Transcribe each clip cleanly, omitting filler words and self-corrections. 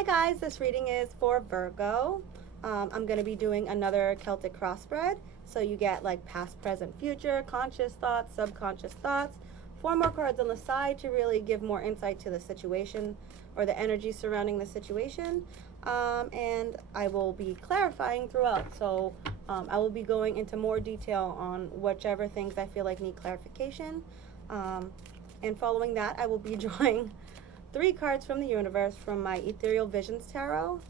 Hi guys, this reading is for Virgo. I'm going to be doing another Celtic cross spread. So you get like past, present, future, conscious thoughts, subconscious thoughts. 4 more cards on the side to really give more insight to the situation or the energy surrounding the situation. And I will be clarifying throughout. So I will be going into more detail on whichever things I feel like need clarification. And following that, I will be drawing 3 cards from the universe from my Ethereal Visions Tarot,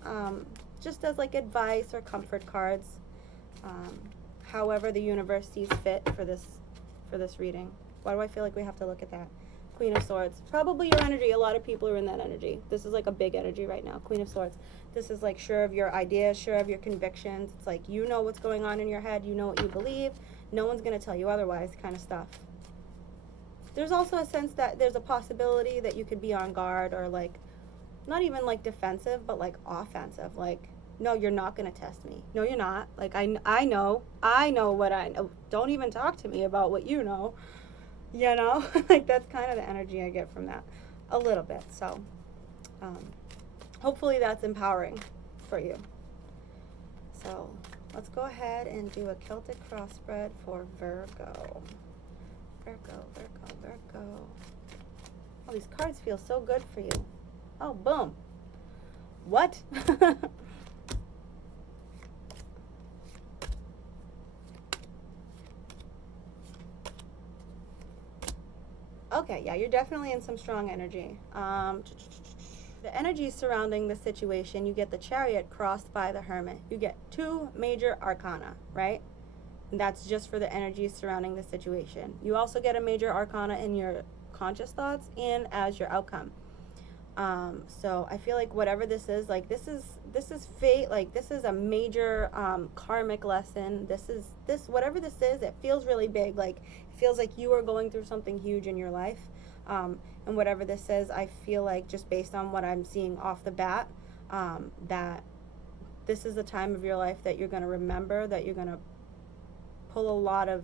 just as like advice or comfort cards, however the universe sees fit for this reading. Why do I feel like we have to look at that? Queen of Swords. Probably your energy. A lot of people are in that energy. This is like a big energy right now. Queen of Swords. This is like sure of your ideas, sure of your convictions. It's like you know what's going on in your head. You know what you believe. No one's going to tell you otherwise kind of stuff. There's also a sense that there's a possibility that you could be on guard or like not even like defensive but like offensive, like no, you're not going to test me. No, you're not. Like I know what I know. Don't even talk to me about what you know. You know, like that's kind of the energy I get from that a little bit. So hopefully that's empowering for you. So let's go ahead and do a Celtic cross spread for Virgo. Virgo. Oh, these cards feel so good for you. Oh, boom. What? Okay, yeah, you're definitely in some strong energy. The energy surrounding the situation, you get the Chariot crossed by the Hermit. You get 2 major arcana, right? And that's just for the energy surrounding the situation. You also get a major arcana in your conscious thoughts and as your outcome. So I feel like whatever this is, like this is fate. Like this is a major karmic lesson. Whatever this is, it feels really big. Like it feels like you are going through something huge in your life. And whatever this is, I feel like just based on what I'm seeing off the bat, that this is a time of your life that you're going to remember, that you're going to pull a lot of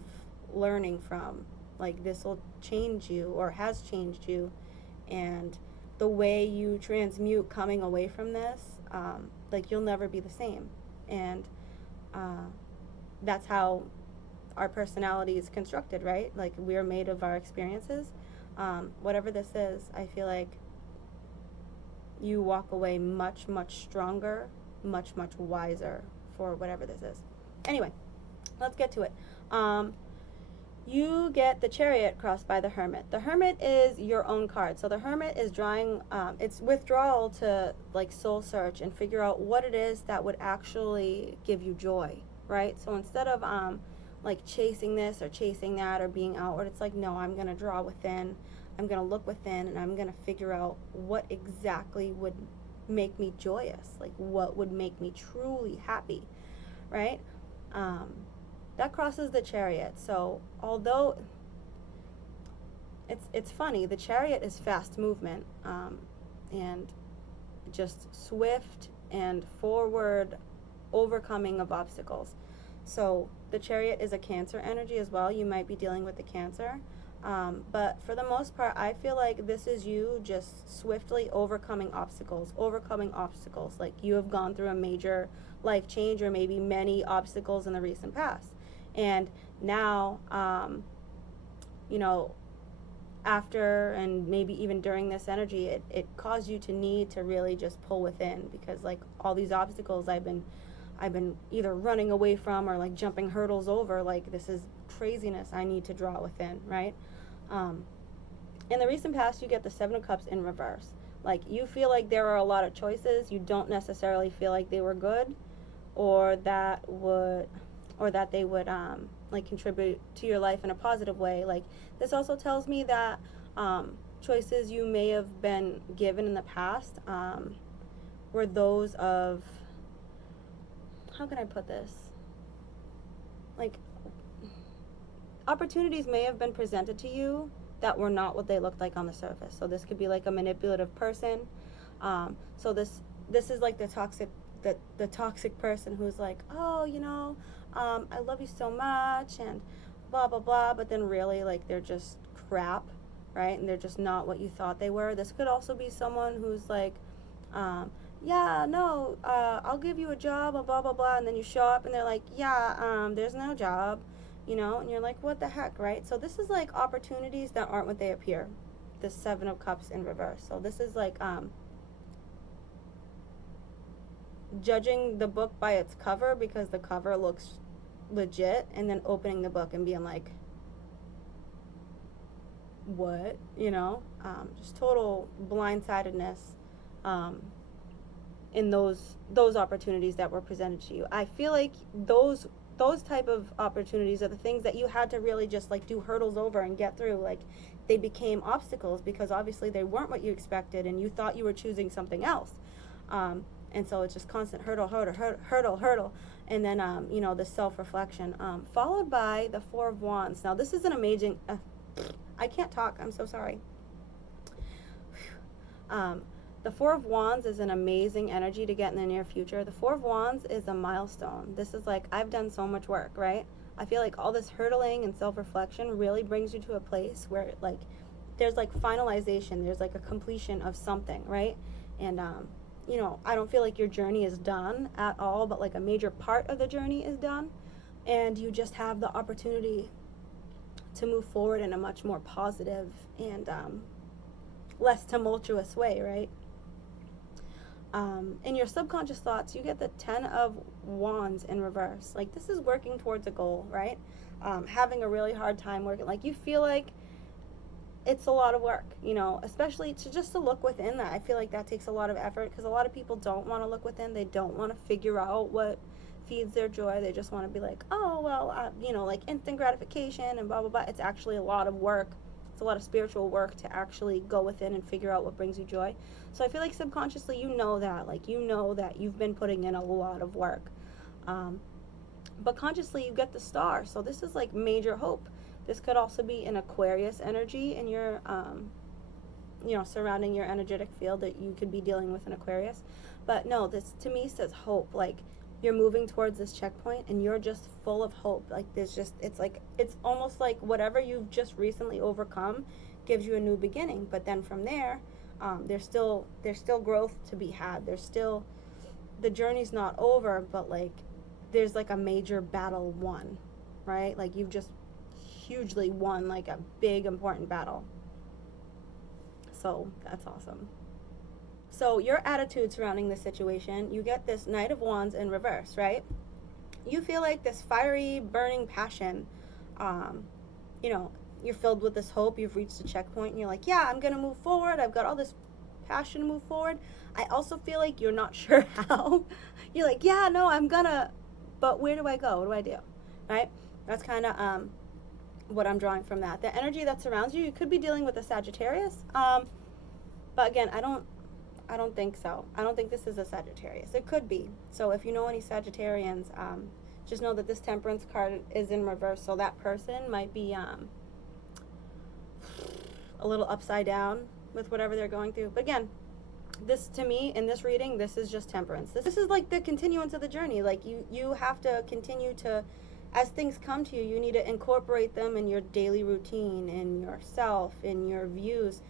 learning from. Like this will change you or has changed you, and the way you transmute coming away from this, like you'll never be the same. And that's how our personality is constructed, right? Like we are made of our experiences. Whatever this is, I feel like you walk away much, much stronger, much, much wiser for whatever this is. Anyway, let's get to it. You get the Chariot crossed by the Hermit. The Hermit is your own card. So the Hermit is drawing, it's withdrawal to like soul search and figure out what it is that would actually give you joy, right? So instead of like chasing this or chasing that or being outward, it's like, no, I'm going to draw within. I'm going to look within and I'm going to figure out what exactly would make me joyous, like what would make me truly happy, right? That crosses the Chariot. So although it's funny, the Chariot is fast movement and just swift and forward overcoming of obstacles. So the Chariot is a Cancer energy as well. You might be dealing with the Cancer. But for the most part, I feel like this is you just swiftly overcoming obstacles. Like you have gone through a major life change or maybe many obstacles in the recent past. And now, you know, after and maybe even during this energy, it caused you to need to really just pull within, because like all these obstacles I've been either running away from or like jumping hurdles over, like this is craziness. I need to draw within, right? In the recent past, you get the 7 of Cups in reverse. Like you feel like there are a lot of choices. You don't necessarily feel like they were good or that they would like contribute to your life in a positive way. Like this also tells me that choices you may have been given in the past were those of, how can I put this? Like opportunities may have been presented to you that were not what they looked like on the surface. So this could be like a manipulative person. So this is like the toxic person who's like, oh, you know, I love you so much and blah blah blah, but then really like they're just crap, right? And they're just not what you thought they were. This could also be someone who's like yeah, no, I'll give you a job, blah, blah, blah. And then you show up and they're like, yeah, there's no job, and you're like, what the heck, right? So this is like opportunities that aren't what they appear. The Seven of Cups in reverse. So this is like, judging the book by its cover because the cover looks legit, and then opening the book and being like, what, just total blindsidedness, in those opportunities that were presented to you. I feel like those type of opportunities are the things that you had to really just like do hurdles over and get through. Like, they became obstacles because obviously they weren't what you expected and you thought you were choosing something else. And so it's just constant hurdle, and then the self-reflection, followed by the Four of Wands. Now this is an amazing, I can't talk, I'm so sorry. The Four of Wands is an amazing energy to get in the near future. The Four of Wands is a milestone. This is like, I've done so much work, right? I feel like all this hurdling and self-reflection really brings you to a place where like there's like finalization, there's like a completion of something, right? And I don't feel like your journey is done at all, but like a major part of the journey is done, and you just have the opportunity to move forward in a much more positive and less tumultuous way, right? In your subconscious thoughts, you get the Ten of Wands in reverse. Like, this is working towards a goal, right? Having a really hard time working. Like, you feel like it's a lot of work, especially to look within that. I feel like that takes a lot of effort because a lot of people don't want to look within. They don't want to figure out what feeds their joy. They just want to be like, oh, well, like instant gratification and blah, blah, blah. It's actually a lot of work. It's a lot of spiritual work to actually go within and figure out what brings you joy. So I feel like subconsciously that you've been putting in a lot of work. But consciously you get the Star. So this is like major hope. This could also be an Aquarius energy in your, surrounding your energetic field that you could be dealing with an Aquarius. But no, this to me says hope. Like, you're moving towards this checkpoint and you're just full of hope. Like, it's almost like whatever you've just recently overcome gives you a new beginning. But then from there, there's still growth to be had. The journey's not over, but like there's like a major battle won, right? Like, you've just hugely won like a big important battle. So that's awesome. So your attitude surrounding this situation, you get this Knight of Wands in reverse, right? You feel like this fiery, burning passion. You're filled with this hope. You've reached a checkpoint and you're like, yeah, I'm gonna move forward. I've got all this passion to move forward. I also feel like you're not sure how. You're like, yeah, no, I'm gonna, but where do I go? What do I do? Right? That's kind of what I'm drawing from that. The energy that surrounds you, you could be dealing with a Sagittarius. But again, I don't think so. I don't think this is a Sagittarius. It could be. So if you know any Sagittarians, just know that this Temperance card is in reverse. So that person might be a little upside down with whatever they're going through. But again, this, to me, in this reading, this is just Temperance. This is like the continuance of the journey. Like, you have to continue to, as things come to you, you need to incorporate them in your daily routine, in yourself, in your views.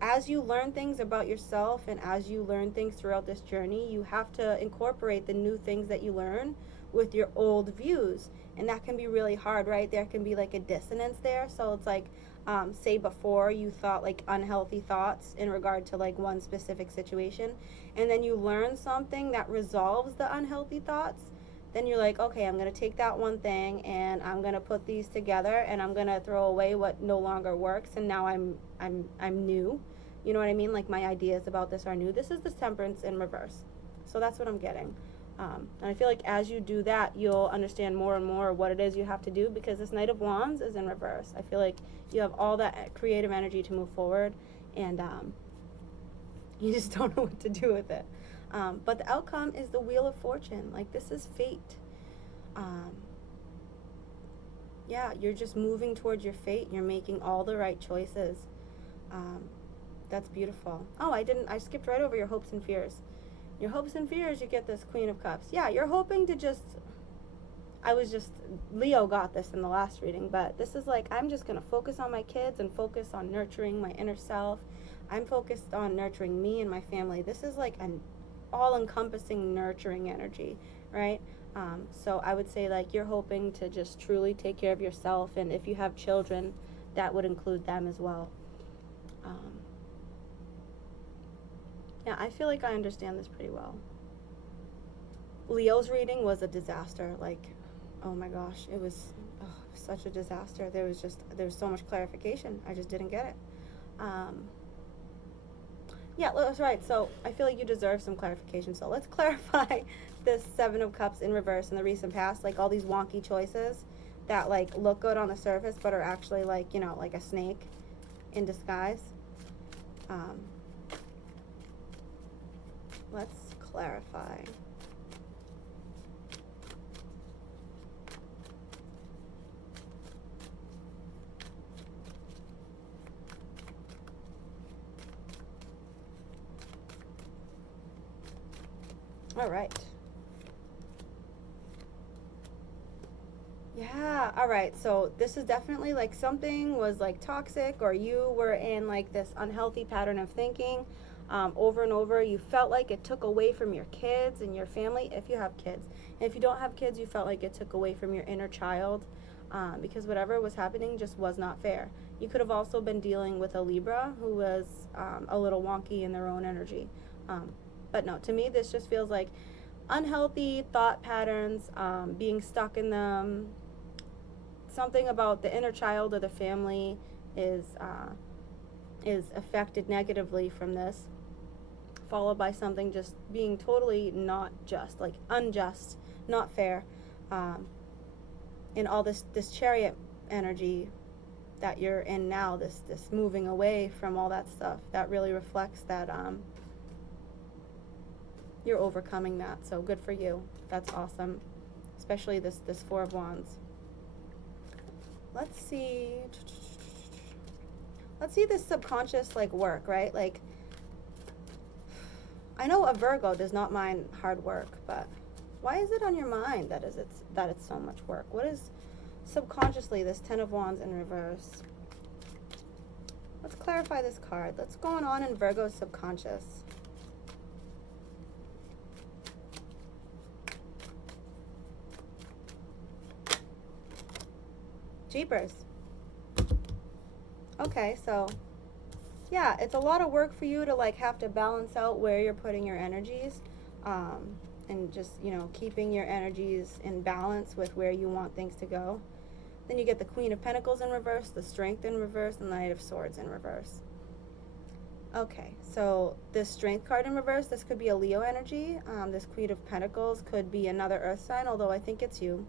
As you learn things about yourself and as you learn things throughout this journey, you have to incorporate the new things that you learn with your old views. And that can be really hard, right? There can be like a dissonance there. So it's like, say before you thought like unhealthy thoughts in regard to like one specific situation, and then you learn something that resolves the unhealthy thoughts. Then you're like, okay, I'm going to take that one thing and I'm going to put these together and I'm going to throw away what no longer works, and now I'm new. You know what I mean? Like, my ideas about this are new. This is the Temperance in reverse. So that's what I'm getting. And I feel like as you do that, you'll understand more and more what it is you have to do, because this Knight of Wands is in reverse. I feel like you have all that creative energy to move forward, and you just don't know what to do with it. But the outcome is the Wheel of Fortune. Like, this is fate. Yeah, you're just moving towards your fate. You're making all the right choices. That's beautiful. Oh, I skipped right over your hopes and fears. Your hopes and fears, you get this Queen of Cups. Yeah, you're hoping to Leo got this in the last reading, but this is like, I'm just going to focus on my kids and focus on nurturing my inner self. I'm focused on nurturing me and my family. This is like all-encompassing nurturing energy, right? So I would say like you're hoping to just truly take care of yourself, and if you have children, that would include them as well. Yeah, I feel like I understand this pretty well. Leo's reading was a disaster. Like, oh my gosh, it was such a disaster. There was so much clarification. I just didn't get it. Yeah, that's right. So I feel like you deserve some clarification. So let's clarify this Seven of Cups in reverse in the recent past. Like all these wonky choices that like look good on the surface but are actually like, you know, like a snake in disguise. Let's clarify. All right. Yeah, all right. So this is definitely like something was like toxic, or you were in like this unhealthy pattern of thinking over and over. You felt like it took away from your kids and your family, if you have kids. And if you don't have kids, you felt like it took away from your inner child because whatever was happening just was not fair. You could have also been dealing with a Libra who was a little wonky in their own energy. But no, to me, this just feels like unhealthy thought patterns, being stuck in them. Something about the inner child or the family is affected negatively from this, followed by something just being totally not just, like unjust, not fair. And all this Chariot energy that you're in now, this moving away from all that stuff, that really reflects that you're overcoming that. So good for you. That's awesome. Especially this Four of Wands. Let's see this subconscious like work, right? Like, I know a Virgo does not mind hard work, but why is it on your mind that it's so much work? What is subconsciously this Ten of Wands in reverse? Let's clarify this card. What's going on in Virgo's subconscious? Jeepers. Okay, so yeah, it's a lot of work for you to like have to balance out where you're putting your energies, and just, you know, keeping your energies in balance with where you want things to go. Then you get the Queen of Pentacles in reverse, the Strength in reverse, and the Knight of Swords in reverse. Okay, so this Strength card in reverse, this could be a Leo energy. This Queen of Pentacles could be another earth sign, although I think it's you.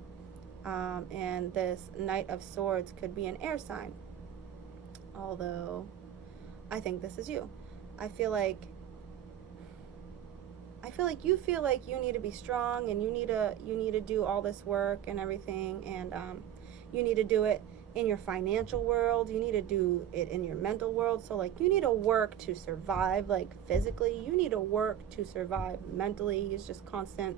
And this Knight of Swords could be an air sign, although I think this is you. I feel like you feel like you need to be strong, and you need to do all this work and everything, and you need to do it in your financial world, you need to do it in your mental world. So like you need to work to survive, like physically, you need to work to survive mentally. It's just constant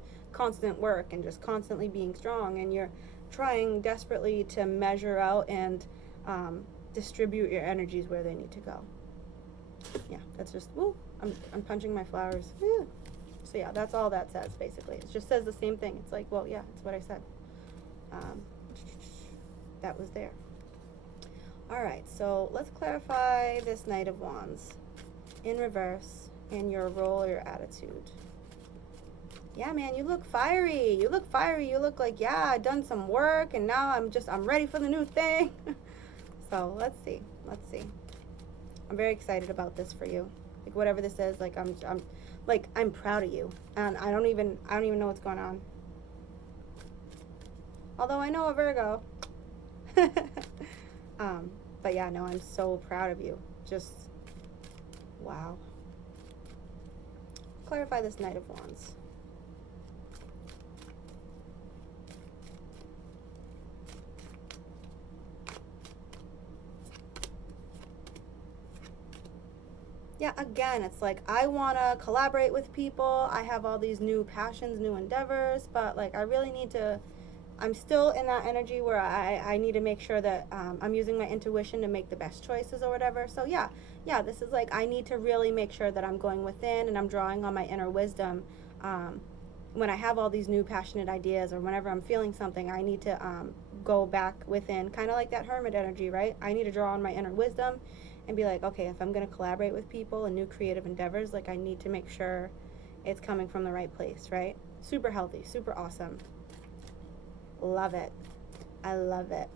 work and just constantly being strong, and you're trying desperately to measure out and distribute your energies where they need to go. Yeah, that's just, woo, I'm punching my flowers. Woo. So yeah, that's all that says basically. It just says the same thing. It's like, well, yeah, it's what I said. That was there. All right, so let's clarify this Knight of Wands in reverse in your role or your attitude. Yeah, man, you look fiery. You look fiery. You look like, yeah, I've done some work and now I'm ready for the new thing. So let's see. I'm very excited about this for you. Like whatever this is, like I'm proud of you. And I don't even know what's going on. Although I know a Virgo. But yeah, no, I'm so proud of you. Just, wow. Clarify this Knight of Wands. Yeah, again, it's like I want to collaborate with people. I have all these new passions, new endeavors, but like I really need to I'm still in that energy where I need to make sure that I'm using my intuition to make the best choices or whatever. So yeah, this is like I need to really make sure that I'm going within and I'm drawing on my inner wisdom. When I have all these new passionate ideas or whenever I'm feeling something, I need to go back within, kind of like that hermit energy, right? I need to draw on my inner wisdom and be like, okay, if I'm going to collaborate with people and new creative endeavors, like I need to make sure it's coming from the right place, right? Super healthy, super awesome. Love it. I love it.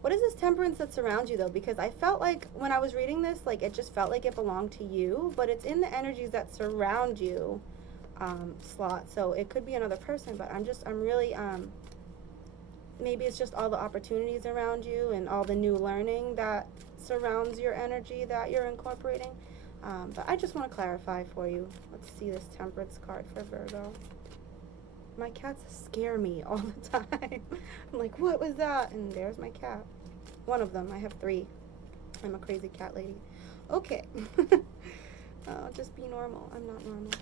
What is this temperance that surrounds you though? Because I felt like when I was reading this, like it just felt like it belonged to you, but it's in the energies that surround you slot. So it could be another person, but I'm really, maybe it's just all the opportunities around you and all the new learning that surrounds your energy that you're incorporating. But I just want to clarify for you. Let's see this temperance card for Virgo. My cats scare me all the time. I'm like, what was that? And there's my cat. One of them. I have 3. I'm a crazy cat lady. Okay. Just be normal. I'm not normal.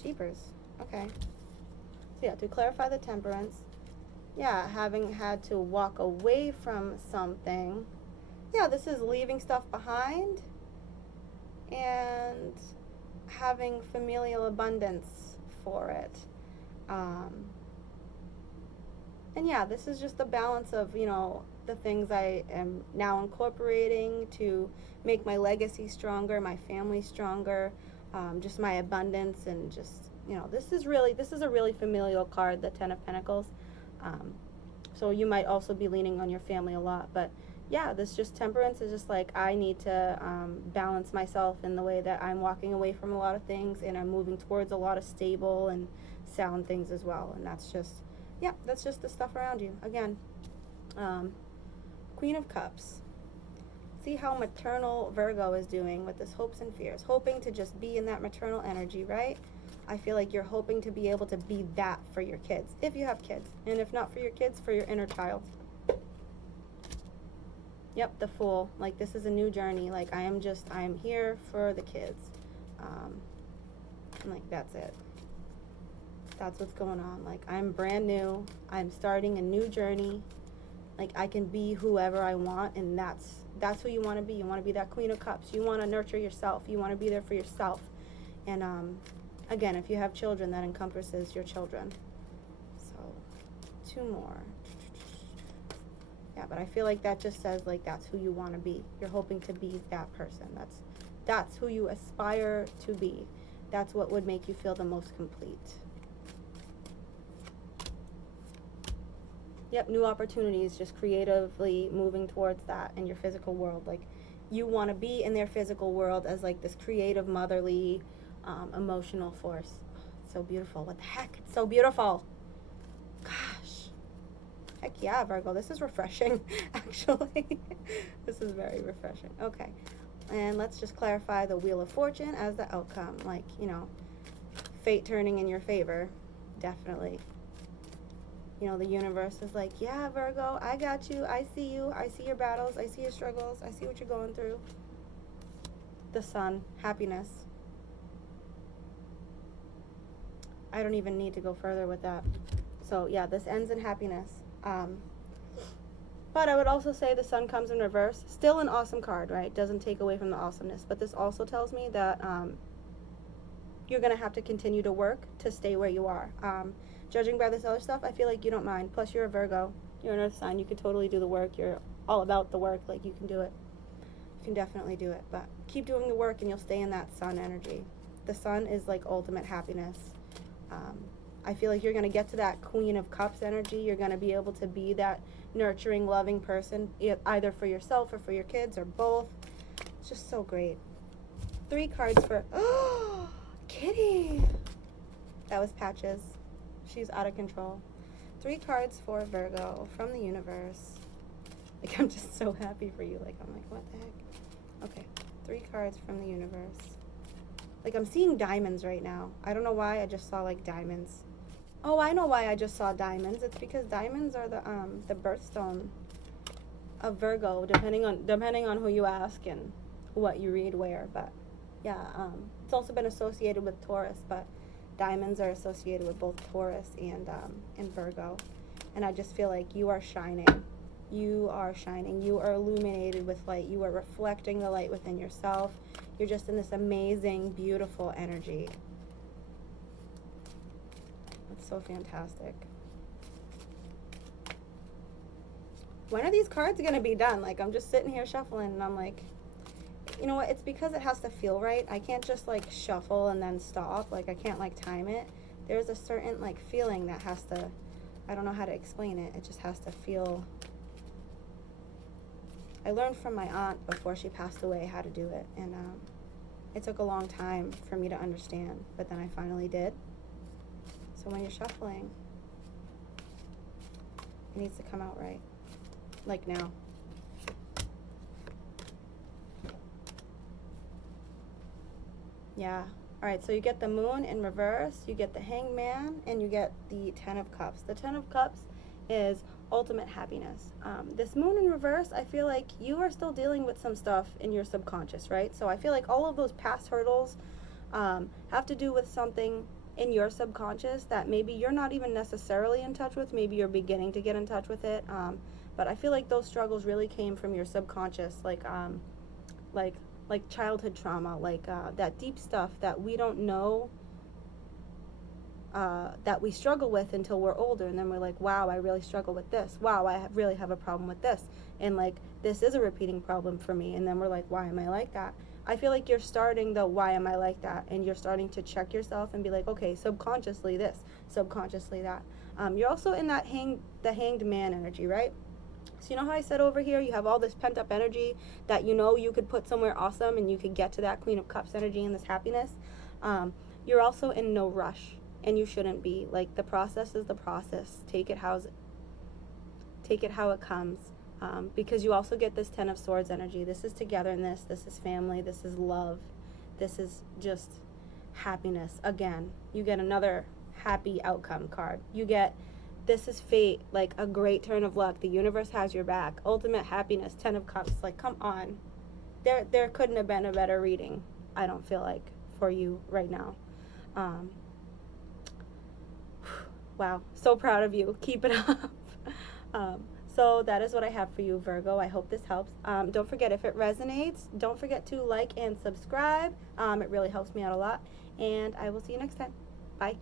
Jeepers. Okay. So yeah, to clarify the temperance, yeah, having had to walk away from something. Yeah, this is leaving stuff behind and having familial abundance for it. And yeah, this is just the balance of, you know, the things I am now incorporating to make my legacy stronger, my family stronger, just my abundance, and just, you know, this is a really familial card, the 10 of Pentacles. So you might also be leaning on your family a lot, but yeah, this just temperance is just like I need to balance myself in the way that I'm walking away from a lot of things and I'm moving towards a lot of stable and sound things as well. And that's just, yeah, that's just the stuff around you. Again, Queen of Cups. See how maternal Virgo is doing with this hopes and fears, hoping to just be in that maternal energy, right? I feel like you're hoping to be able to be that for your kids, if you have kids, and if not for your kids, for your inner child. Yep, the Fool. Like, this is a new journey. Like, I am here for the kids. And like, that's it. That's what's going on. Like, I'm brand new. I'm starting a new journey. Like, I can be whoever I want, and that's who you want to be. You want to be that Queen of Cups. You want to nurture yourself. You want to be there for yourself. And again, if you have children, that encompasses your children. So, 2 more. Yeah, but I feel like that just says, like, that's who you want to be. You're hoping to be that person. That's who you aspire to be. That's what would make you feel the most complete. Yep, new opportunities, just creatively moving towards that in your physical world. Like, you want to be in their physical world as, like, this creative, motherly, emotional force. It's so beautiful. What the heck? It's so beautiful. Gosh. Heck yeah, Virgo. This is refreshing, actually. This is very refreshing. Okay. And let's just clarify the Wheel of Fortune as the outcome. Like, you know, fate turning in your favor. Definitely. You know, the universe is like, yeah, Virgo, I got you. I see you. I see your battles. I see your struggles. I see what you're going through. The Sun. Happiness. I don't even need to go further with that. So, yeah, this ends in happiness. But I would also say the Sun comes in reverse. Still an awesome card, right? Doesn't take away from the awesomeness. But this also tells me that you're going to have to continue to work to stay where you are. Judging by this other stuff, I feel like you don't mind. Plus, you're a Virgo. You're an Earth sign. You can totally do the work. You're all about the work. Like, you can do it. You can definitely do it. But keep doing the work and you'll stay in that Sun energy. The Sun is like ultimate happiness. I feel like you're going to get to that Queen of Cups energy. You're going to be able to be that nurturing, loving person, either for yourself or for your kids or both. It's just so great. 3 cards for... Oh, Kitty! That was Patches. She's out of control. 3 cards for Virgo from the universe. Like, I'm just so happy for you. Like, I'm like, what the heck? Okay, 3 cards from the universe. Like, I'm seeing diamonds right now. I don't know why. I just saw, like, diamonds. Oh, I know why I just saw diamonds. It's because diamonds are the birthstone of Virgo, depending on who you ask and what you read where. But yeah, it's also been associated with Taurus. But diamonds are associated with both Taurus and Virgo. And I just feel like you are shining. You are shining. You are illuminated with light. You are reflecting the light within yourself. You're just in this amazing, beautiful energy. It's so fantastic. When are these cards going to be done? Like, I'm just sitting here shuffling, and I'm like, you know what? It's because it has to feel right. I can't just, like, shuffle and then stop. Like, I can't, like, time it. There's a certain, like, feeling that has to, I don't know how to explain it. It just has to feel. I learned from my aunt before she passed away how to do it, and it took a long time for me to understand, but then I finally did. So when you're shuffling, it needs to come out right. Like now. Yeah. All right, so you get the Moon in reverse, you get the Hangman, and you get the Ten of Cups. The Ten of Cups is ultimate happiness. This Moon in reverse, I feel like you are still dealing with some stuff in your subconscious, right? So I feel like all of those past hurdles have to do with something in your subconscious that maybe you're not even necessarily in touch with. Maybe you're beginning to get in touch with it. But I feel like those struggles really came from your subconscious, like childhood trauma, like that deep stuff that we don't know, that we struggle with until we're older, and then we're like, wow, I really struggle with this. Wow, I really have a problem with this, and like this is a repeating problem for me. And then we're like, why am I like that? I feel like you're starting the why am I like that, and you're starting to check yourself and be like, okay, subconsciously this, subconsciously that. You're also in that the hanged man energy, right? So you know how I said over here you have all this pent up energy that you know you could put somewhere awesome and you could get to that Queen of Cups energy and this happiness. You're also in no rush, and you shouldn't be. Like, the process is the process. Take it how it comes. Because you also get this Ten of Swords energy. This is togetherness. This is family. This is love. This is just happiness. Again, you get another happy outcome card. You get, this is fate, like a great turn of luck. The universe has your back. Ultimate happiness, Ten of Cups. Like, come on. There couldn't have been a better reading, I don't feel like, for you right now. Wow, so proud of you. Keep it up. So that is what I have for you, Virgo. I hope this helps. Don't forget, if it resonates, don't forget to like and subscribe. It really helps me out a lot. And I will see you next time. Bye.